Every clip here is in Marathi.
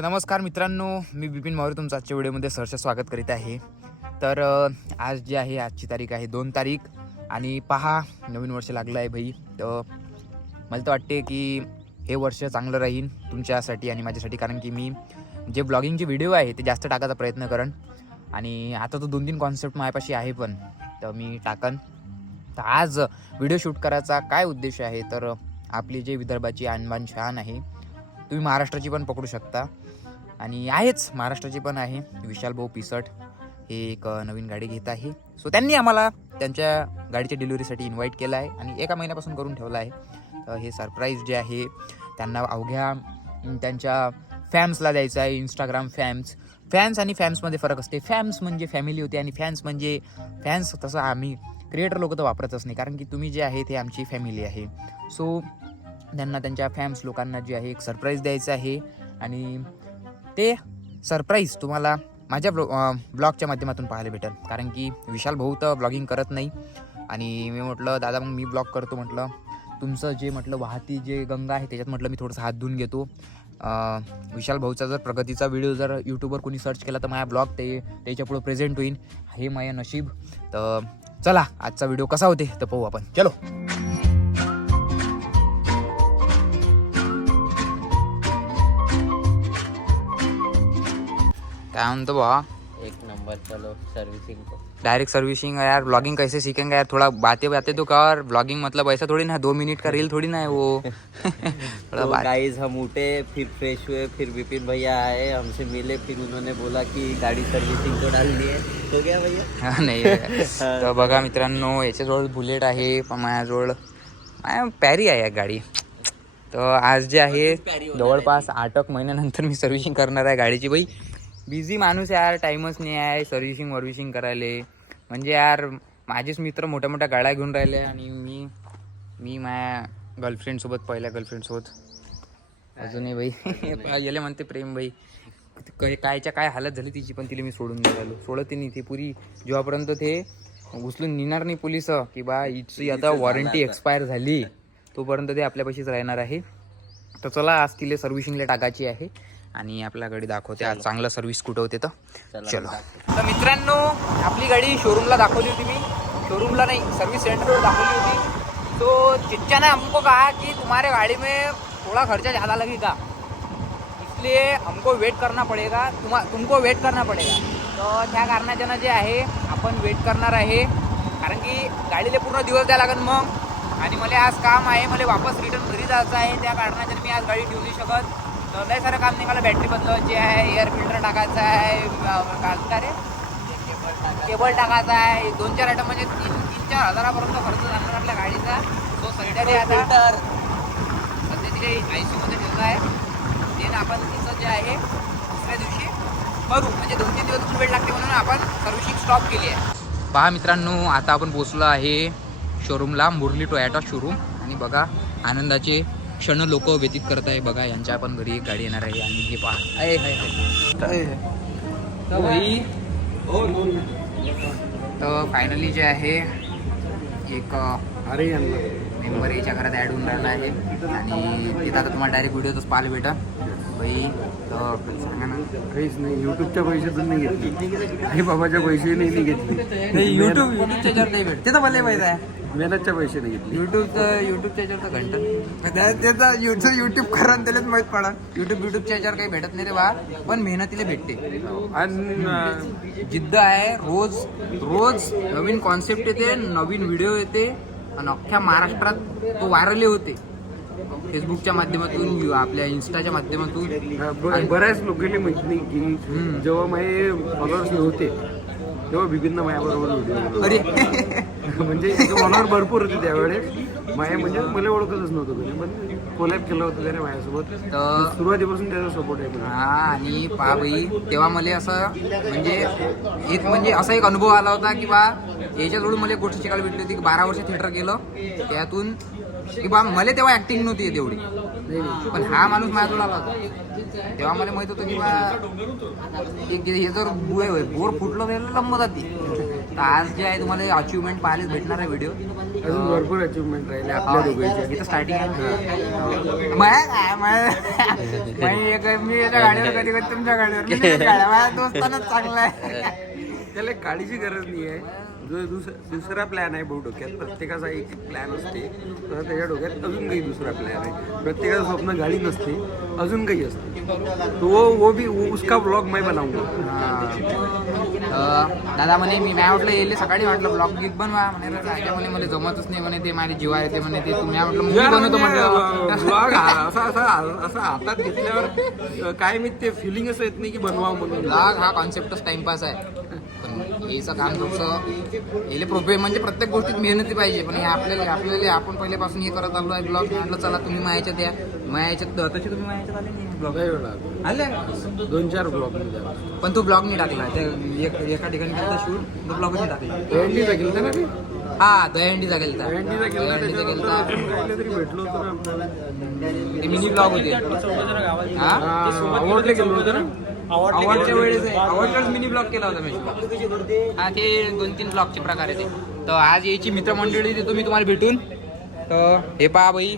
नमस्कार मित्रांनो मी बिपिन मावरी तुमचं आजच्या व्हिडिओमध्ये सहर्ष स्वागत करीत आहे. तर आज जी आहे आजची तारीख आहे दोन तारीख आणि पहा नवीन वर्ष लागलं आहे भाई. तर मला तर वाटते की हे वर्ष चांगलं राहील तुमच्यासाठी आणि माझ्यासाठी कारण की मी जे ब्लॉगिंगचे व्हिडिओ आहे ते जास्त टाकायचा प्रयत्न करण. आणि आता तो दोन तीन कॉन्सेप्ट माझ्यापाशी आहे पण तर मी टाकन. तर आज व्हिडिओ शूट करायचा काय उद्देश आहे? तर आपली जे विदर्भाची आणबान छान आहे तुम्ही महाराष्ट्राची पण पकडू शकता. आणि आहेच महाराष्ट्राची पण आहे. विशाल भाऊ पिसट हे एक नवीन गाडी घेत आहे. सो त्यांनी आम्हाला त्यांच्या गाडीच्या डिलिव्हरीसाठी इन्व्हाइट केलं आहे आणि एका महिन्यापासून करून ठेवलं आहे. हे सरप्राईज जे आहे त्यांना अवघ्या त्यांच्या फॅम्सला द्यायचं आहे इंस्टाग्राम फॅम्स फॅन्स आणि फॅम्समध्ये फरक असते. फॅम्स म्हणजे फॅमिली होते आणि फॅन्स म्हणजे फॅन्स तसं आम्ही क्रिएटर लोक तर वापरतच नाही. कारण की तुम्ही जे आहे ते आमची फॅमिली आहे. सो त्यांना त्यांच्या फॅम्स लोकांना जे आहे एक सरप्राईज द्यायचं आहे. आणि ते सरप्राईज तुम्हाला माझ्या ब्लॉ ब्लॉगच्या माध्यमातून पाहायला भेटेल. कारण की विशाल भाऊ तर ब्लॉगिंग करत नाही. आणि मी म्हटलं दादा मग मी ब्लॉग करतो म्हटलं. तुमचं जे म्हटलं वाहती जे गंगा आहे त्याच्यात म्हटलं मी थोडंसं हात धुवून घेतो. विशाल भाऊचा जर प्रगतीचा व्हिडिओ जर यूट्यूबवर कोणी सर्च केला तर माझ्या ब्लॉग ते त्याच्यापुढं प्रेझेंट होईल हे माझं नशीब. तर चला आजचा व्हिडिओ कसा होते तर पाहू आपण. चलो. काय म्हणतो बा एक नंबर चलो सर्विसिंग को डायरेक्ट सर्विसिंग है यार. ब्लॉगिंग कैसे सीखेंगे यार? थोड़ा बातें बातें तो कर. ब्लॉगिंग मतलब ऐसा थोड़ी ना दो मिनट का रील थोड़ी ना है वो। थोड़ा तो गाइस हम उठे फिर फ्रेश हुए फिर विपिन भैया आए हमसे मिले फिर उन्होंने बोला कि गाड़ी सर्विसिंग को डालनी है। तो क्या भैया? हा, नाही तर बघा मित्रांनो याच्याजवळ बुलेट आहे पण माझ्याजवळ माझ्या पॅरी आहे गाडी. तर आज जे आहे जवळपास आठ एक महिन्यानंतर मी सर्व्हिसिंग करणार आहे गाडीची बाई. बिझी माणूस आहे यार टाईमच नाही आहे सर्व्हिसिंग वर्व्हिसिंग करायला. म्हणजे यार माझेच मित्र मोठ्या मोठ्या गाड्या घेऊन राहिले आणि मी मी माझ्या गर्लफ्रेंडसोबत पहिल्या गर्लफ्रेंडसोबत अजूनही बाई गेले म्हणते प्रेम बाई काय कायच्या काय हालत झाली तिची पण तिला मी सोडून निघालो सोडत नाही ती पुरी. जेव्हापर्यंत ते उचलून नेणार नाही पोलीस की बा हिची आता वॉरंटी एक्सपायर झाली तोपर्यंत ते आपल्यापाशीच राहणार आहे. तर चला आज तिला सर्व्हिसिंगला टाकायची आहे. आणि आपल्या गाडी दाखवते. आज चांगलं सर्व्हिस कुठं होते तर. चला तर मित्रांनो आपली गाडी शोरूमला दाखवली होती मी. शोरूमला नहीं सर्विस सेंटर में दाखवली होती. तो चिच्चा ने हमको कहा कि तुम्हारे गाड़ी में थोड़ा खर्चा ज़्यादा लगेगा. इसलिए हमको वेट करना पडेगा. तुम तुमको वेट करना पडेगा. तर त्या कारणाच्यानं जे आहे आपण वेट करणार आहे. कारण की गाडीला पूर्ण दिवस द्यायला लागेल मग. आणि मला आज काम आहे मला वापस रिटर्न घरी जायचं आहे. त्या कारणाच्यानं मी आज गाडी ठेवू नाही शकत. लय सारं काम निघालं बॅटरी बदलायची आहे एअर फिल्टर टाकायचं आहे काय रे? केबल टाकायचा आहे. दोन चार आयटम म्हणजे तीन तीन चार हजारापर्यंत खर्च जाणार आपल्या गाडीचा. तो सगळ्या आता सध्या तिथे आय सी मध्ये ठेवला आहे. देन आपण तिचं जे आहे दुसऱ्या दिवशी करू. म्हणजे दोन तीन दिवस वेळ लागते म्हणून आपण सर्व्हिसिंग स्टॉप केली आहे. पहा मित्रांनो आता आपण पोचलो आहे शोरूमला मुरली टोयॅटो शोरूम आणि बघा आनंदाचे क्षण लोक व्यतीत करत आहे. बघा यांच्या पण घरी एक गाडी येणार आहे आणि हे पहा. आहे. तर फायनली जे आहे एक अरे मेंबर याच्या घरात ॲड होऊन राहिला आहे. आणि तिथं आता तुम्हाला डायरेक्ट व्हिडिओतच पाहायला भेटा बाई तर सांगा ना. काहीच नाही युट्यूबच्या पैशातून नाही घेतली. आई बाबाच्या पैसे नाही नाही घेतली. युट्यूब युट्यूबच्या नाही भेटते. तर मला माहिती आहे. मेहनतच्या पैसे नाही घेतली. युट्यूबचं युट्यूबच्या याच्यावर तर घंटा. त्याचं युट्यूब युट्यूब करून त्यालाच माहीत पडा युट्यूब युट्यूबच्या याच्यावर काही भेटत नाही रे बा. पण मेहनतीला भेटते. आणि जिद्द आहे रोज रोज नवीन कॉन्सेप्ट येते नवीन व्हिडिओ येते आणि अख्ख्या महाराष्ट्रात तो व्हायरल होते. फेसबुकच्या माध्यमातून आपल्या इन्स्टाच्या माध्यमातून. ब- बऱ्याच लोकांनी माहिती की जेव्हा माझे फॉलोअर्स नव्हते तेव्हा बिपिननं माझ्याबरोबर व्हिडिओ अरे. म्हणजे फॉलोअर भरपूर होते त्यावेळेस माया म्हणजे मला ओळखतच नव्हतं कोणी पण कोलॅब केलं होतं त्याने माझ्यासोबत. तर सुरुवातीपासून त्याचा सपोर्ट आहे मला. हा आणि पहा बाई तेव्हा मला असं म्हणजे एक म्हणजे असा एक अनुभव आला होता की बा याच्याजवळून मला एक गोष्ट शिकायला भेटली होती की बारा वर्ष थिएटर केलं. त्यातून की बा मला तेव्हा ऍक्टिंग नव्हती येत एवढी. पण हा माणूस माझ्याजवळ आला होता. तेव्हा मला माहीत होतं की बा एक हे जर बोर फुटलं तर लंब जाते. तर आज जे आहे तुम्हाला अचिव्हमेंट पाहायलाच भेटणार आहे व्हिडिओ अजून भरपूर अचिव्हमेंट राहिले आपल्या दोघांच्या इथं स्टार्टिंग आहे माया काय एक- मी याच्या गाडीवर कधी कधी तुमच्या गाडीवर. गाड्या माझ्या दोस्तानच चांगला आहे. त्याला काळीची गरज नाही आहे जो दुस दुसरा प्लॅन आहे भाऊ डोक्यात. प्रत्येकाचा एक एक प्लॅन असते. तर त्याच्या डोक्यात अजून काही दुसरा प्लॅन आहे. प्रत्येकाचं स्वप्न गाडी नसते अजून काही असते. तो वो वो भी वो उसका ब्लॉग मैं बनाऊंगा. अं, दादा म्हणे मी नाही म्हटलं येईल सकाळी म्हटलं ब्लॉग गीत बनवा. म्हणे "रे राजा म्हणे मला जमतच नाही म्हणे ते माझे जीवा येते म्हणे ते. तुम्ही म्हटलं मी बनवतो म्हटलं. ब्लॉग असा असा असा हातात घेतल्यावर काय मी ते फिलिंगच येत नाही की बनवा म्हणून. ब्लॉग हा कॉन्सेप्टच टाइमपास आहे. हेचं काम तुमचं हे प्रोफे म्हणजे प्रत्येक गोष्टीत मेहनती पाहिजे पण हे आपल्याला आपल्याला आपण पहिल्यापासून हे करत आलो आहे ब्लॉग म्हटलं चला तुम्ही मायाच्यात या. मायाच्यात तशी तुम्ही मायाच्यात आले नाही ब्लॉग. आलो. दोन चार ब्लॉग. पण तो ब्लॉग नाही टाकला. ते एक- एका ठिकाणी केलं शूट तो ब्लॉग नाही टाकला. ना हा गेलता. कुठल्या तरी भेटलो मिनी ब्लॉग होते. हा? आवडले गेलो होतो ना? आवडच्या वेळेस आवडच्याच मिनी ब्लॉग केला होता मी. हा ते दोन तीन ब्लॉगचे प्रकार आहे ते तर आज यायची मित्रमंडळी देतो मी तुम्हाला भेटून. तर हे पहा बाई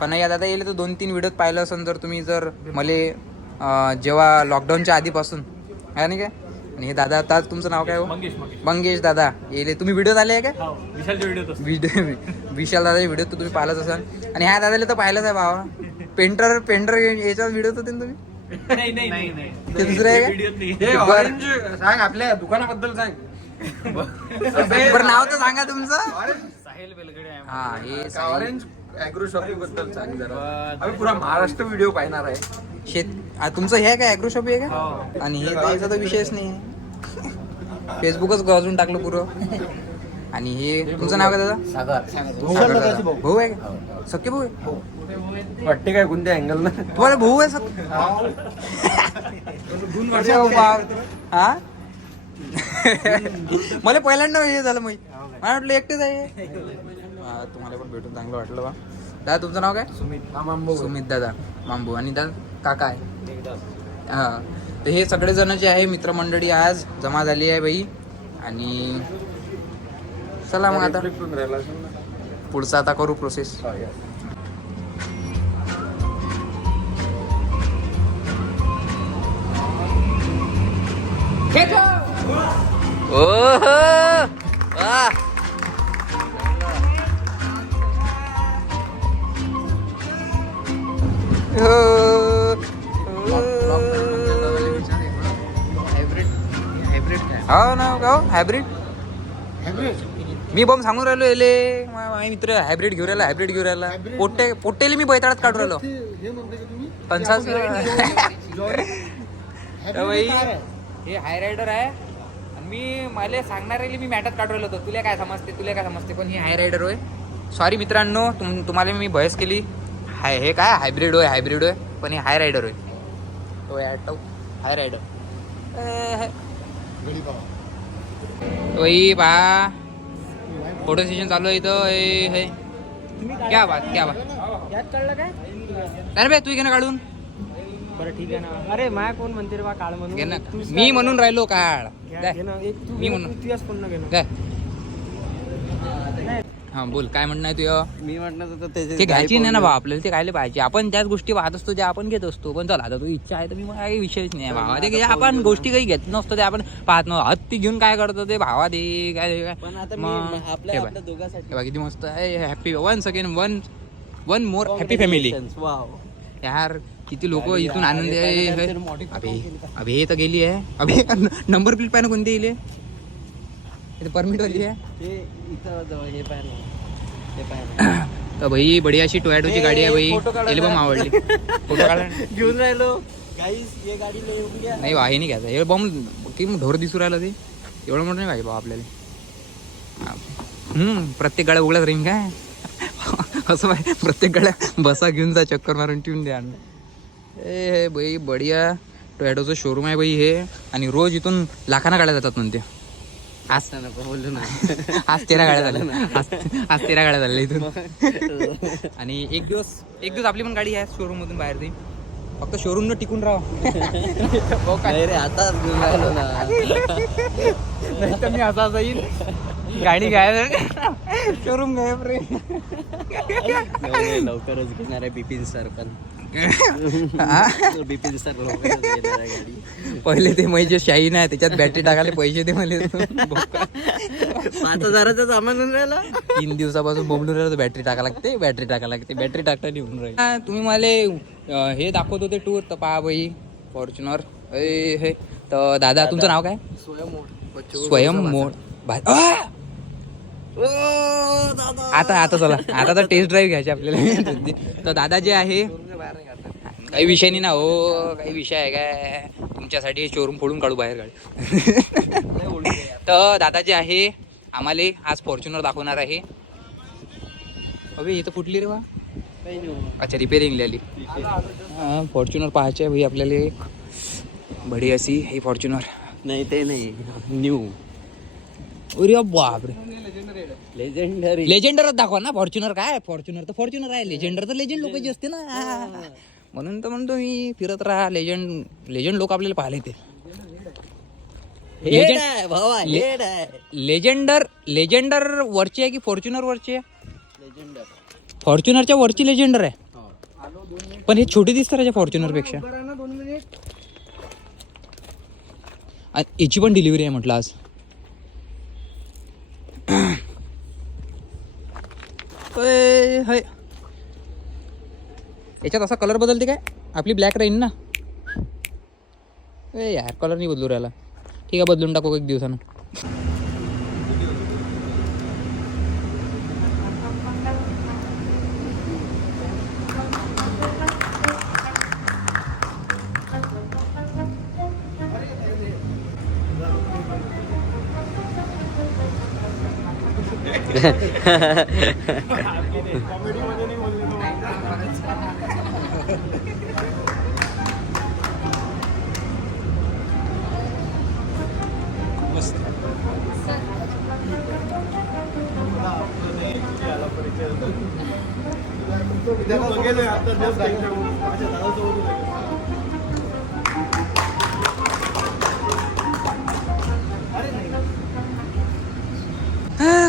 कन्हैया दादा येईल तर दोन तीन व्हिडिओत पाहिलं असेल जर तुम्ही जर मले जेव्हा लॉकडाऊनच्या आधीपासून. आहे नाही काय? आणि हे दादा आता तुमचं नाव काय हो? मंगेश दादा येले तुम्ही व्हिडिओत आले आहे काय? व्हिडिओ विशाल दादा व्हिडिओ तर तुम्ही पाहिलंच असाल आणि ह्या दादाला तर पाहिलंच आहे भावा. पेंटर पेंटर याच्यात व्हिडिओ होते ना तुम्ही? ते दुसरं आहे हे. ऑरेंज सांग आपल्या दुकानाबद्दल सांग. बरं नाव तर सांगा तुमचं. हा हे साहिल. ऑरेंज अॅग्रो शॉपिंगबद्दल सांग जरा. आम्ही पुरा महाराष्ट्र व्हिडिओ पाहणार आहे. शेत आ, तुमचं हे काय अॅग्रो शॉप आहे का? आणि हे तर याचा तर विषयच नाही. फेसबुकच गजून टाकलं पुरं. आणि हे तुमचं नाव काय दादा? सागर. दादा. भाऊ. आहे का? सख्खे भाऊ आहे? वाटते काय कोणत्या अँगल ना? तुम्हाला भाऊ आहे सख अरे बाप. हा? मला पहिल्यांदा हे झालं मग मला वाटलं एकटेच आहे. हा, तुम्हाला पण भेटून चांगलं वाटलं बा. दादा तुमचं नाव काय? सुमित. सुमित दादा. मांबू आणि दादा काका आहे. हा. तर हे सगळे जण जे आहे मित्रमंडळी आज जमा झाली आहे बाई. आणि चला मग आता राहिला असेल ना पुढचं आता करू प्रोसेस हो ना हो हायब्रिड मी बॉम्ब सांगून राहिलो एले मा- माझे मित्र हायब्रिड घेऊन राहिला हायब्रिड घेऊन राहिला. पोट्टे पोट्टेले मी बैताळात काढून राहिलो. पंचास हे हाय रायडर आहे. आणि मी मला सांगणार आहे मी मॅटात काढून राहिलो होतो. तुला काय समजते तुला काय समजते पण ही हाय रायडर होय? सॉरी मित्रांनो तुम तुम्हाला मी बहस केली. हाय हे काय? हायब्रिड होय हायब्रिड होय. पण हे हाय. रायडर होय तो ॲटो हाय रायडर वही बा. फोटो सेशन चालू आहे इथं ए, हे. क्या बात क्या बात. यात कळलं काय? अरे बे तू घे ना काढून. बरं ठीक आहे ना. अरे माया कोण म्हणते रे बा काळ म्हणून? घे ना. तूच मी म्हणून राहिलो काळ. घ्या- काय घे ना. एक तू मी घे, म्हणून. तू तुझ्याच फोन न घे ना. काय हा बोल काय म्हणणं आहे तुझं? मी म्हटलं त्याचे ते घ्यायची नाही ना भावा आपल्याला ते खायला पाहिजे. आपण त्याच गोष्टी पाहत असतो ज्या आपण घेत असतो. पण चला आता तू इच्छा आहे तर मी काही विषयच नाही आहे भावा. ते आपण गोष्टी काही घेत नसतो ते आपण पाहत नव्हतो हत्ती घेऊन काय करतो ते भावा दे काय काय. पण आता मी मग आपल्या हे बघ. आपल्या दोघांसाठी हे बघा किती मस्त आहे. Happy one second one one more happy family यार किती लोक इथून आनंदी आहे. अभि अभि हे तर गेली आहे. अभि नंबर प्लेट पाहिजे कोणती येईल इथे परमिट वाली आहे? ते इथं जवळ पाहिलं पाहिलं तर भाई बढिया अशी टोयॅटोची गाडी आहे भाई. एल्बम. आवडली फोटो काढा घेऊन राहिलो. नाही बा हे नाही घ्यायचं. हे बॉम्ब किती ढोर दिसू राहिलं ते? एवढं मोठं नाही पाहिजे बा आपल्याला. हम्म प्रत्येक गाड्या उघड्यात राहीन काय? असं पाहिजे प्रत्येक गाड्या बसा घेऊन जा चक्कर मारून ठेवून द्या. ए हे बाई बढिया. टोयॅटोचं शोरूम आहे बाई हे. आणि रोज इथून लाखाना गाड्या जातात म्हणते. आज नको बोलू ना. आज तेरा गाड्या झाल्या. आज आज तेरा गाड्या झाल्या इथून. आणि एक दिवस एक दिवस आपली पण गाडी आहे शोरूम मधून बाहेर ती. फक्त शोरूम न टिकून राहा नाही रे आता ना. नाही तर मी असा जाईल गाडी घ्यायला शोरूम गायब रे. लवकरच घेणार आहे बिपिन सर पण. हा? बिपिन सर पहिले ते म्हणजे शाईन आहे त्याच्यात बॅटरी टाकायला पैसे दे मला पाच हजाराचा सामान होऊन राहिला. तीन दिवसापासून बोंबलून राहिलो बॅटरी टाका लागते बॅटरी टाका लागते बॅटरी टाकता निघून राहील. तुम्ही मला हे दाखवत होते टूर तर पहा बाई फॉर्च्युनर हे तर दादा तुमचं नाव काय? स्वयं मोड! आता आता चला आता तर टेस्ट ड्राईव्ह घ्यायची आपल्याला. तर दादा जे आहे काही विषय नाही ना हो काही विषय आहे काय? तुमच्यासाठी शोरूम फोडून काढू बाहेर गाडी. तर दादा जे आहे आम्हाला आज फॉर्च्युनर दाखवणार आहे. अबे इथं फुटली रे वा अच्छा रिपेरिंग आली. हां फॉर्च्युनर पाहायची आहे भाई आपल्याला एक. बडी अशी ही फॉर्च्युनर नाही ते नाही. न्यू अरे बापरे. लेजेंडरी लेजेंडरच दाखवा ना फॉर्च्युनर काय? फॉर्च्युनर तर फॉर्च्युनर आहे. लेजेंडर तर लेजेंड लोकांची असते ना. म्हणून तर म्हणतो मी फिरत राहा लेजंड लेजंड लोक आपल्याला पाहिले ते. लेजेंड भावा? आहे? लेजेंडर लेजेंडर वरची आहे की फॉर्च्युनर वरची आहे? लेजेंडर फॉर्च्युनरच्या वरची लेजेंडर आहे. पण हे छोटी दिसतं त्याच्या फॉर्च्युनरपेक्षा. आणि याची पण डिलिव्हरी आहे म्हटलं आज. याच्यात असा कलर बदलते काय? आपली ब्लॅक राहील ना. ए यार कलर नाही बदलू राहिला. ठीक आहे बदलून टाकू एक दिवसानं.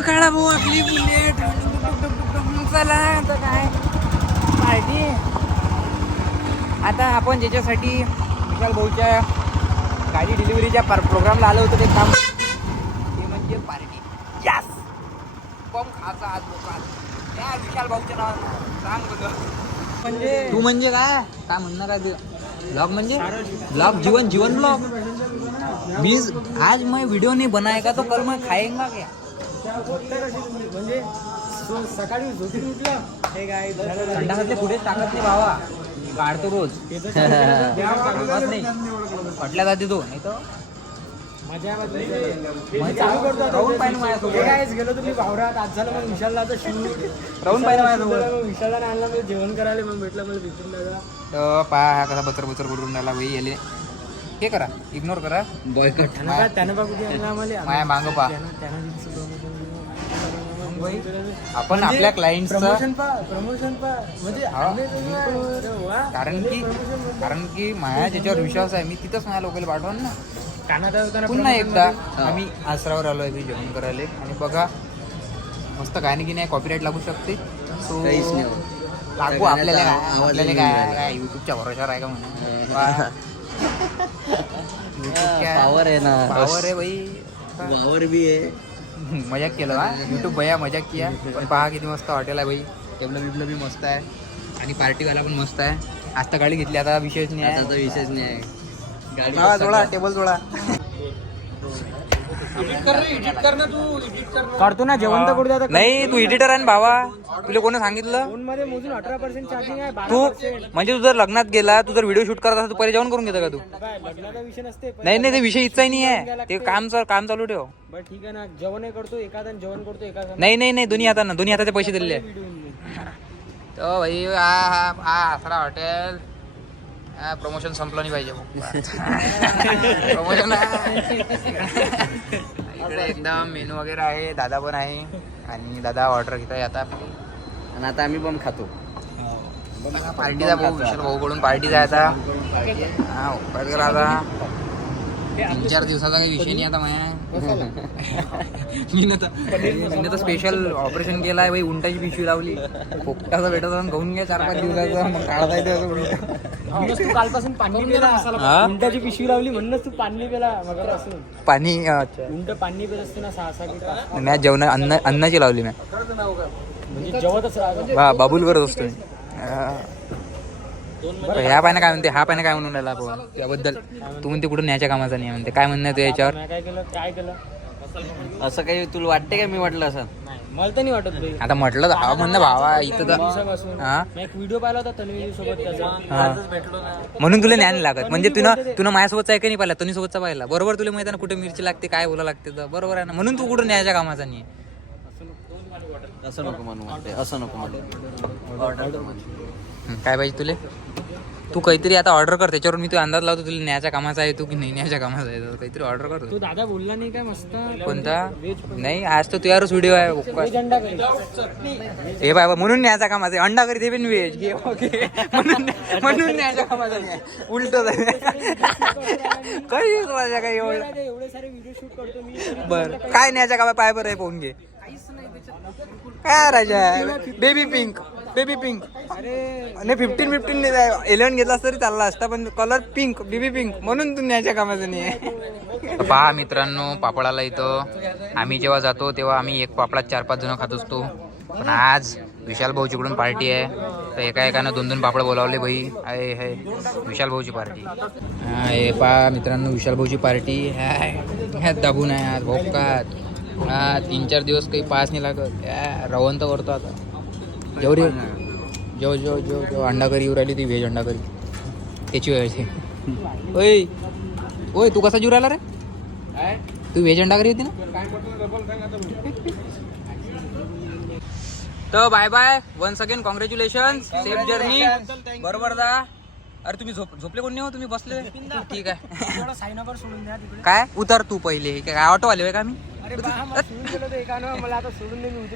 काढा भाऊ आपली बुलेट चला आता काय? पार्टी. आता आपण ज्याच्यासाठी विशाल भाऊच्या गाडी डिलिव्हरीच्या प्रोग्रामला आलो होतो ते काम ते म्हणजे पार्टी. यास पम खाचा आज बोकाल आज तू म्हणजे काय? काय म्हणणार आहे ब्लॉग म्हणजे? ब्लॉग जीवन जीवन ब्लॉग मीज आज मैं वीडियो नहीं बनाएगा तो कल मैं खाएगा क्या म्हणजे सकाळी झोपून उठलं हे काय? थंडामधले पुढे टाकत नाही भावा. काढतो रोज. नाही. पटल्या जाते तो. नाही तर राहून पाहिजे माझ्यासोबत. काय गेलो तुम्ही वावरात आज झालं मग विशालला आता शिव राहून पाहिजे माझ्यासोबत. मग विशालला आणला मग जेवण करायला मग भेटला मला बिपिन दादा तर पहा हा कसा बचर बचर करून राहिला भाई याले. हे करा इग्नोर करा. बॉयकट त्यानं बघू माया मागं पहा. भाई, आपण आपल्या क्लायंटचं प्रमोशन पा प्रमोशन पा म्हणजे हा. आणले तुम्ही अरे वा. कारण की कारण की माया ज्याच्यावर विश्वास आहे मी तिथंच माझ्या लोकांना पाठवून ना. पुन्हा एकदा. आम्ही आसरावर आलो आहे जेवण करायला. आणि बघा मस्त गाणी की नाही कॉपीराईट लागू शकते. सो नाही. लागू आपल्याला काय? आपल्याला नाही काय. काय? युट्यूबच्या भरोशावर आहे का म्हणून पावर आहे ना. पावर आहे भाई पावर भी आहे. मजाक केलं हा? युट्यूब भैया मजाक किया. पण पहा किती मस्त हॉटेल आहे भाई टेबल बिबलं बी मस्त आहे. आणि पार्टीवाला पण मस्त आहे. आज तर गाडी घेतली आता विषयच नाही आता आहे. तर विषयच नाही आहे. हा, जोडा टेबल जोडा. काढतो ना जेवण तर करू द्या नाही तू एडिटर आहे ना भावा. तुला कोणी सांगितलं? फोनमध्ये मोजून अठरा पर्सेंट चार्जिंग आहे बारा तू म्हणजे तू जर लग्नात गेला तू जर व्हिडिओ शूट करत असता तू पहिले जेवण करून घेता का तू? काय लग्नाचा विषय नसते पण नाही नाही ते विषय इच्छाही नाही आहे ते काम चाल- काम चालू ठेव. बरं ठीक आहे ना. जेवणही करतो एखादा जेवण करतो एखादा नाही नाही नाही दोन्ही हातांना दोन्ही हाताचे पैसे दिलेले आहे तो भाई हा हा आसरा हॉटेल प्रमोशन संपलं नाही पाहिजे प्रमोशन इकडे एकदम मेनू वगैरे आहे दादा पण आहे आणि दादा ऑर्डर घेत आहे आता. आणि आता आम्ही पण खातो. पार्टीचा भाऊ विशाल भाऊकडून पार्टीचा आहे आता. हा उपाय करा आता. तीन चार दिवसाचा काही विषय नाही आता माझ्या. मी ना मी तर स्पेशल ऑपरेशन केलं आहे बाई उंटाची पिशवी लावली. पोपटाचा भेटत गहून घ्या चार पाच दिवसाचा मग काढता येते तू कालपासून पाणी पेला? उंटाची पिशवी लावली म्हणूनच तू पाणी पेला मगापासून. पाणी उंट पाणी पेत असते ना सहा सहा मॅच जेवण अन्न अन्नाची लावली मॅ. म्हणजे जेवतच बाबूल करत असतो मी. बरं, ह्या पाण्याने काय म्हणते? हा पाण्याने काय म्हणून राहिला आपण त्याबद्दल तू म्हणते कुठून न्यायच्या कामाचा नाही म्हणते? काय म्हणणं तुझ्या याच्यावर? मी काय केलं? काय केलं? असं काही तुला वाटते का मी म्हटलं असं? नाही मला तर नाही वाटत भाई आता म्हटलं तर हा म्हणणं भावा इथं तर दिवसापासून हा? मी एक व्हिडिओ पाहिला होता तन्वी सोबत त्याचा. आजच भेटलो ना. म्हणून तुला ज्ञान लागत. म्हणजे तुला तुला माझ्यासोबतचा आहे का नाही पाहिला? तुम्ही सोबतचा पाहिला. बरोबर तुला माहिती आहे ना कुठे मिरची लागते काय बोला लागते तर. बरोबर आहे ना? म्हणून तू कुठून न्यायच्या कामाचा नाही असं नको म्हणू म्हणते असं नको ऑर्डर. हं, काय पाहिजे तुले? तू काहीतरी आता ऑर्डर कर त्याच्यावर मी तू अंदाज लावतो तुला न्यायच्या कामाचा आहे तू की नाही न्यायच्या कामाचा आहे तर काहीतरी ऑर्डर कर तो. दादा बोलला नाही काय मस्त? कोणता? नाही आज तो तुझ्यावरच व्हिडिओ आहे हे बाबा म्हणून न्यायचा कामाचा आहे. अंडा करी ते पण व्हेज घे ओके म्हणून म्हणून न्यायच्या कामाचा नाही. उलट काही माझ्या काही एवढं. एवढे सारे व्हिडिओ शूट करतो मी. बर. काय न्यायच्या कामा पाय बरं आहे पाहून घे. काय राजा बेबी पिंक बेबी पिंक आणि फिफ्टीन फिफ्टीन इलेव्हन घेतला तरी चालला असता पण कलर पिंक बेबी पिंक म्हणून तू न्यायच्या कामाचं नाही आहे पहा मित्रांनो पापडाला इथं आम्ही जेव्हा जातो तेव्हा आम्ही एक पापडात चार पाच जण खात असतो. पण आज विशाल भाऊचीकडून पार्टी आहे. तर एका एकानं दोन दोन पापड बोलावले भाई आहे है विशाल भाऊची पार्टी. हे पहा मित्रांनो विशाल भाऊची पार्टी. हाय दाबून आहे आज भोकात. हा तीन चार दिवस काही पास नाही लागत. रवंत करतो आता. जेव रे जेव जेव जेव जेव अंडा करी येऊ राहिली ती व्हेज अंडा करी त्याची वेळ आहे ओय ओय तू कसा जीव राहिला रे? तू व्हेज अंडा करी होती ना? तर bye bye once again congratulation safe journey बरोबर दा. अरे तुम्ही झोप झोपले कोण नाही हो? तुम्ही बसले? ठीक आहे. काय? उतर तू पहिले. काय ऑटो आले का मी? अरे बा मला सोडून गेलो तर आता सोडून दे मी